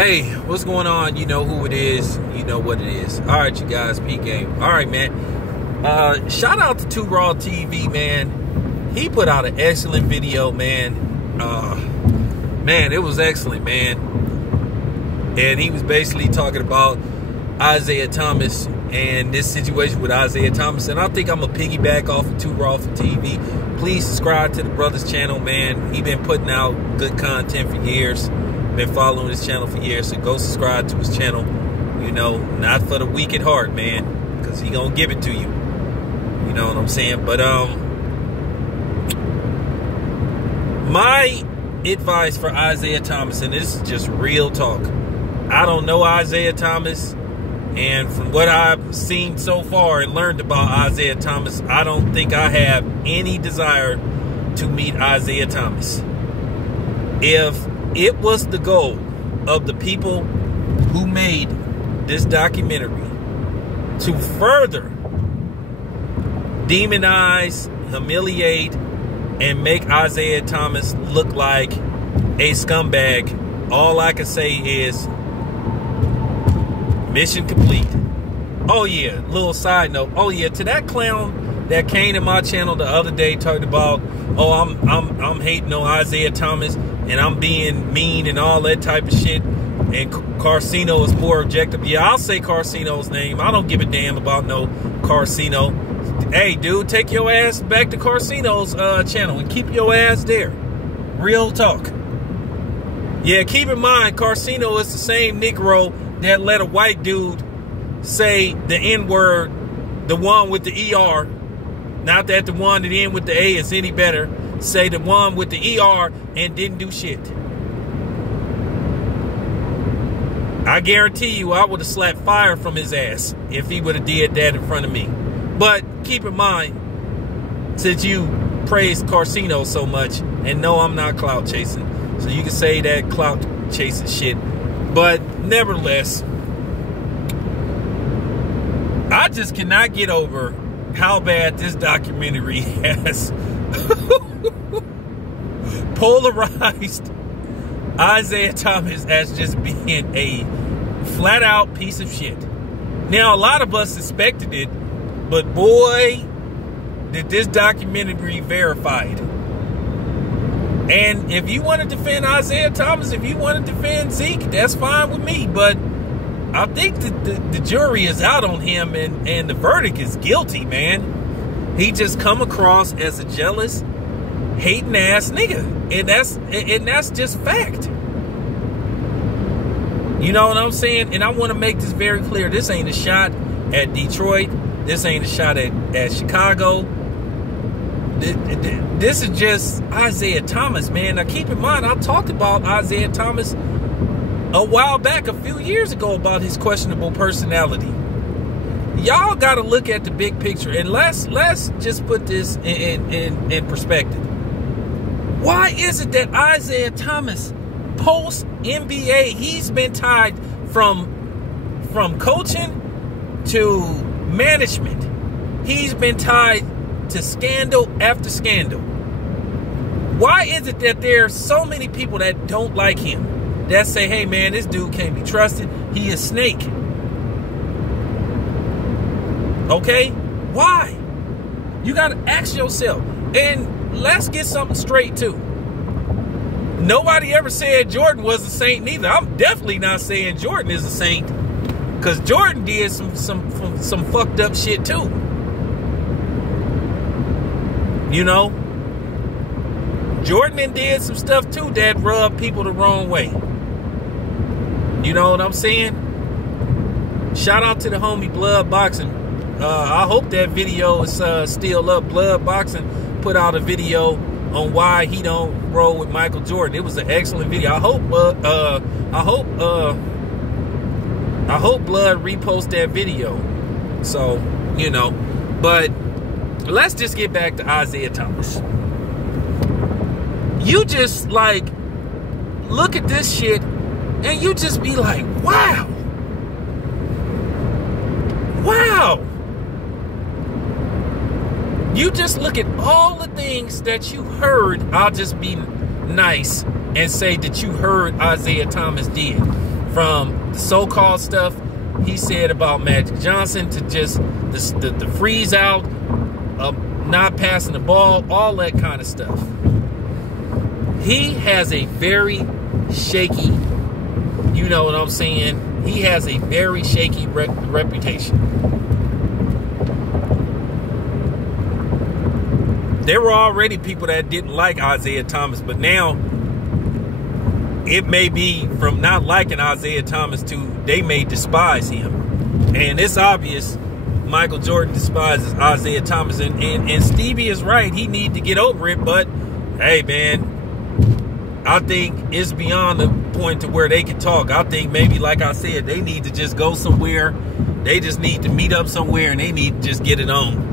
Hey, what's going on? You know who it is. You know what it is. All right, you guys, Peak Game. All right, man. Shout out to 2 Raw TV, man. He put out an excellent video, man. Man, it was excellent, man. And he was basically talking about Isiah Thomas and this situation with Isiah Thomas. And I think I'm going to piggyback off of 2 Raw for TV. Please subscribe to the brother's channel, man. He been putting out good content for years. Been following his channel for years, so go subscribe to his channel. You know, not for the weak at heart, man, because he gonna give it to you. You know what I'm saying? But my advice for Isiah Thomas, and this is just real talk. I don't know Isiah Thomas, and from what I've seen so far and learned about Isiah Thomas, I don't think I have any desire to meet Isiah Thomas. If it was the goal of the people who made this documentary to further demonize, humiliate, and make Isiah Thomas look like a scumbag, all I can say is mission complete. Oh yeah, little side note. Oh yeah, to that clown that came to my channel the other day talking about, oh, I'm hating on Isiah Thomas and I'm being mean and all that type of shit, and Carcino is more objective. Yeah, I'll say Carcino's name. I don't give a damn about no Carcino. Hey, dude, take your ass back to Carcino's channel and keep your ass there. Real talk. Yeah, keep in mind, Carcino is the same Negro that let a white dude say the N-word, the one with the ER. Not that the one that end with the A is any better. Say the one with the ER and didn't do shit. I guarantee you I would have slapped fire from his ass if he would have did that in front of me. But keep in mind, since you praise Carcino so much, and no, I'm not clout chasing, so you can say that clout chasing shit. But nevertheless, I just cannot get over how bad this documentary has polarized Isiah Thomas as just being a flat out piece of shit. Now, a lot of us suspected it, but boy, did this documentary verify it. And if you want to defend Isiah Thomas, if you want to defend Zeke, that's fine with me. But I think the jury is out on him, and the verdict is guilty, man. He just come across as a jealous, hating ass nigga, and that's just fact. You know what I'm saying? And I want to make this very clear. This ain't a shot at Detroit. This ain't a shot at Chicago. This is just Isiah Thomas, man. Now keep in mind, I talked about Isiah Thomas a while back, a few years ago, about his questionable personality. Y'all got to look at the big picture, and let's just put this in perspective. Why is it that Isiah Thomas, post NBA, he's been tied from coaching to management? He's been tied to scandal after scandal. Why is it that there are so many people that don't like him, that say, hey man, this dude can't be trusted, he a snake? Okay? Why? You got to ask yourself. And let's get something straight too. Nobody ever said Jordan was a saint neither. I'm definitely not saying Jordan is a saint, because Jordan did some fucked up shit too. You know? Jordan did some stuff too that rubbed people the wrong way. You know what I'm saying? Shout out to the homie Blood Boxing. I hope that video is still up. Blood Boxing put out a video on why he don't roll with Michael Jordan. It was an excellent video. I hope Blood repost that video. So, you know, but let's just get back to Isiah Thomas. You just like look at this shit and you just be like, wow. Wow. You just look at all the things that you heard. I'll just be nice and say that you heard Isiah Thomas did. from the so-called stuff he said about Magic Johnson to just the freeze out, not passing the ball, all that kind of stuff. He has a very shaky, you know what I'm saying? He has a very shaky reputation. There were already people that didn't like Isiah Thomas, but now it may be from not liking Isiah Thomas to they may despise him. And it's obvious Michael Jordan despises Isiah Thomas. And Stevie is right. He need to get over it. But, hey, man, I think it's beyond the point to where they can talk. I think maybe, like I said, they need to just go somewhere. They just need to meet up somewhere, and they need to just get it on.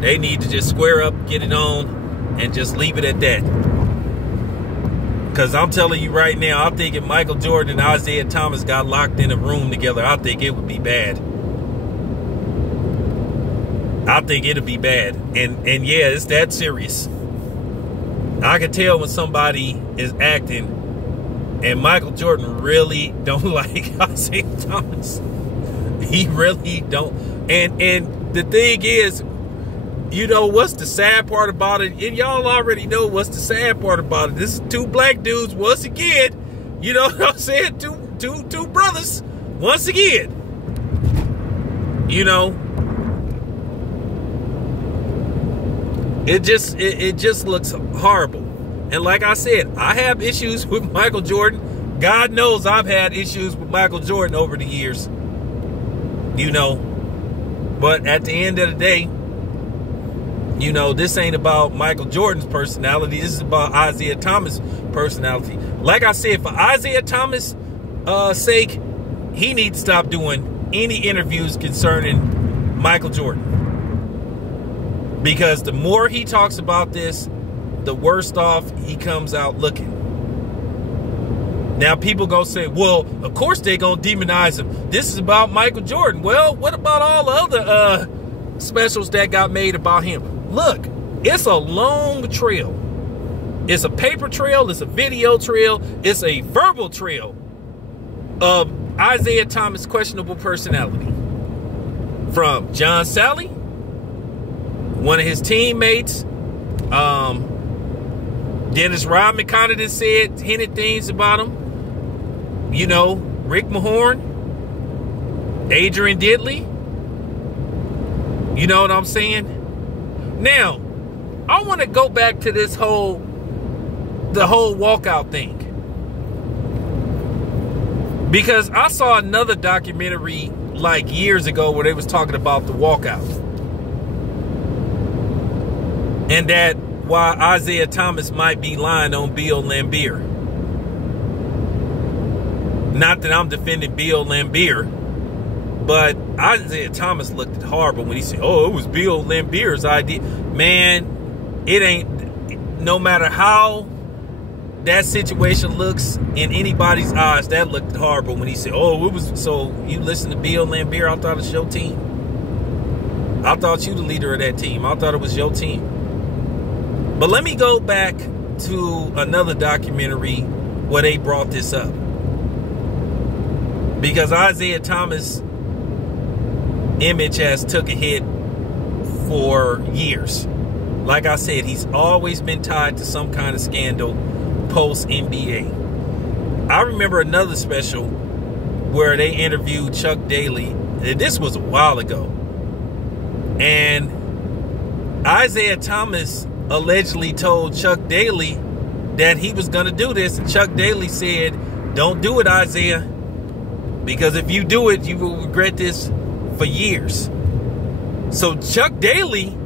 They need to just square up, get it on, and just leave it at that. Because I'm telling you right now, I think if Michael Jordan and Isiah Thomas got locked in a room together, I think it would be bad. I think it'll be bad. And yeah, it's that serious. I can tell when somebody is acting, and Michael Jordan really don't like Isiah Thomas. He really don't. And the thing is, you know what's the sad part about it? And y'all already know what's the sad part about it. This is two black dudes once again. You know what I'm saying? Two brothers once again. You know, it just looks horrible. And like I said, I have issues with Michael Jordan. God knows I've had issues with Michael Jordan over the years. You know, but at the end of the day, you know, this ain't about Michael Jordan's personality. This is about Isiah Thomas' personality. Like I said, for Isiah Thomas' sake, he needs to stop doing any interviews concerning Michael Jordan. Because the more he talks about this, the worse off he comes out looking. Now, people gonna say, well, of course they gonna demonize him. This is about Michael Jordan. Well, what about all the other specials that got made about him? Look, it's a long trail. It's a paper trail. It's a video trail. It's a verbal trail of Isiah Thomas' questionable personality. From John Sally, one of his teammates, Dennis Rodman kind of just hinted things about him. You know, Rick Mahorn, Adrian Diddley. You know what I'm saying? Now, I want to go back to the whole walkout thing. Because I saw another documentary like years ago where they was talking about the walkout. And that why Isiah Thomas might be lying on Bill Laimbeer. Not that I'm defending Bill Laimbeer, but Isiah Thomas looked horrible when he said, oh, it was Bill Laimbeer's idea. Man, it ain't, no matter how that situation looks in anybody's eyes, that looked horrible when he said, oh, it was, so you listen to Bill Laimbeer? I thought it's your team. I thought you the leader of that team. I thought it was your team. But let me go back to another documentary where they brought this up. Because Isiah Thomas' image has took a hit for years. Like I said, he's always been tied to some kind of scandal post-NBA. I remember another special where they interviewed Chuck Daly. And this was a while ago. And Isiah Thomas allegedly told Chuck Daly that he was going to do this. And Chuck Daly said, don't do it, Isiah. Because if you do it, you will regret this for years. So Chuck Daly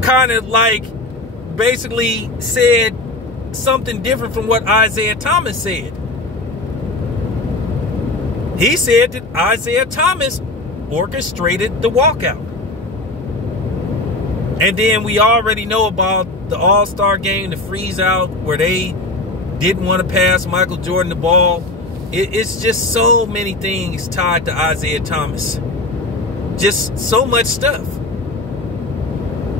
kind of like basically said something different from what Isiah Thomas said. He said that Isiah Thomas orchestrated the walkout. And then we already know about the All-Star game, the freeze out, where they didn't want to pass Michael Jordan the ball. It's just so many things tied to Isiah Thomas. Just so much stuff.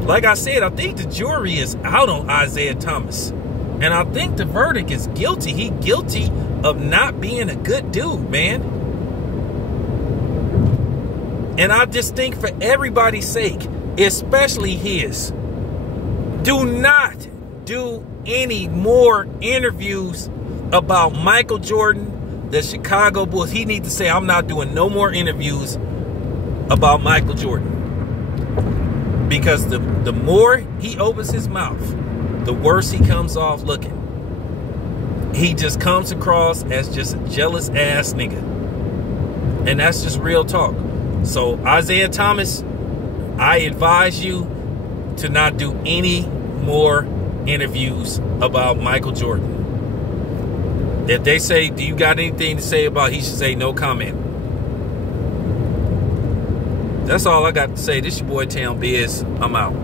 Like I said, I think the jury is out on Isiah Thomas. And I think the verdict is guilty. He guilty of not being a good dude, man. And I just think for everybody's sake, especially his, do not do any more interviews about Michael Jordan, the Chicago Bulls. He needs to say, I'm not doing no more interviews about Michael Jordan. Because the more he opens his mouth, the worse he comes off looking. He just comes across as just a jealous ass nigga. And that's just real talk. So Isiah Thomas, I advise you to not do any more interviews about Michael Jordan. If they say, do you got anything to say about it, he should say no comment. That's all I got to say. This your boy Town Biz. I'm out.